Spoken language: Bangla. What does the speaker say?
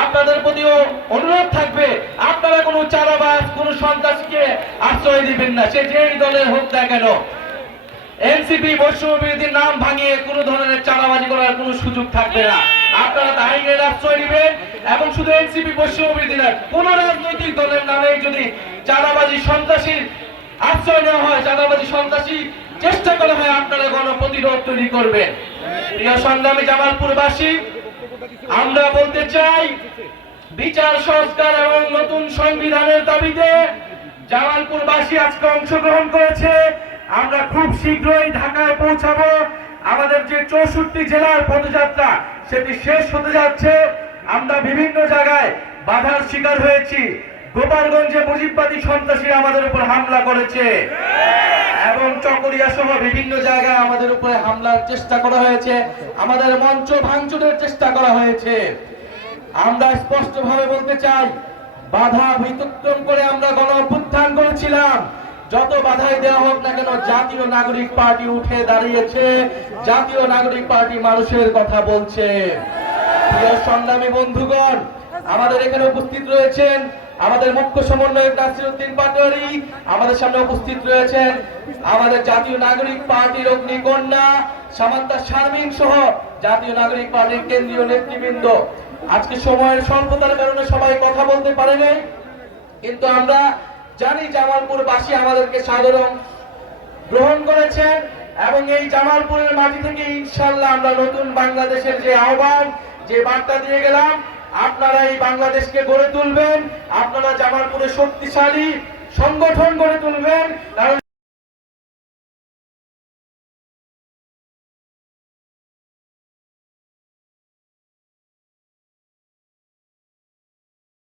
আপনাদের প্রতিও অনুরোধ থাকবে, আপনারা কোনো চাঁদাবাজ কোনো সন্ত্রাসীকে আশ্রয় দিবেন না, সে যেই দলের হোক না কেন। এনসিপি বৈষম্য বিরোধীর নাম ভাঙিয়ে কোনো ধরনের চাঁদাবাজি করার কোনো সুযোগ থাকবে না। আপনারা আইনের আশ্রয় দিবেন এবং শুধু এনসিপি বৈষম্য বিরোধী না, কোন রাজনৈতিক দলের নামে যদি চাঁদাবাজি সন্ত্রাসীর আশ্রয় নেওয়া হয়, চাঁদাবাজি সন্ত্রাসী চেষ্টা করা হয়, আপনারা গণপ্রতিরোধ তৈরি করবেন। প্রিয় সংগ্রামী জামালপুরবাসী, আমরা বলতে চাই বিচার সংস্কার এবং নতুন সংবিধানের দাবিতে জামালপুরবাসী আজকে অংশগ্রহণ করেছে। আমরা খুব শীঘ্রই ঢাকায় পৌঁছাবো। আমাদের যে 64 জেলার পদযাত্রা সেটি শেষ হতে যাচ্ছে। আমরা বিভিন্ন জায়গায় বাধার শিকার হয়েছি। গোপালগঞ্জে মুজিববাদী সন্ত্রাসীরা আমাদের উপর হামলা করেছে এবং চকরিয়া সহ বিভিন্ন জায়গায় আমাদের উপরে হামলার চেষ্টা করা হয়েছে, আমাদের মঞ্চ ভাঙচুরের চেষ্টা করা হয়েছে। আমরা স্পষ্টভাবে বলতে চাই, বাধা অতিক্রম করে আমরা গণ অভ্যুত্থান করেছিলাম। যত বাধাই দেওয়া হোক না কেন, জাতীয় নাগরিক পার্টি উঠে দাঁড়িয়েছে, জাতীয় নাগরিক পার্টি মানুষের কথা বলছে। প্রিয় সংগ্রামী বন্ধুগণ, আমাদের এখানে উপস্থিত রয়েছেন আমাদের মুখ্য সমন্বয়ক নাসিরউদ্দিন পাটোয়ারি, আমাদের সামনে উপস্থিত রয়েছেন আমাদের জাতীয় নাগরিক পার্টির অগ্নিকন্যা সামান্তা শারমিন সহ জাতীয় নাগরিক পার্টির কেন্দ্রীয় নেতৃবৃন্দ। আজকে সময়ের স্বল্পতার কারণে সবাই কথা বলতে পারেনি, কিন্তু আমরা জানি জামালপুরবাসী আমাদেরকে সাদরে গ্রহণ করেছেন এবং এই জামালপুরের মাটি থেকে ইনশাআল্লাহ আমরা নতুন বাংলাদেশের যে আহ্বান, যে বার্তা দিয়ে গেলাম, আপনারা এই বাংলাদেশকে গড়ে তুলবেন, আপনারা জামালপুরে শক্তিশালী সংগঠন গড়ে তুলবেন। কারণ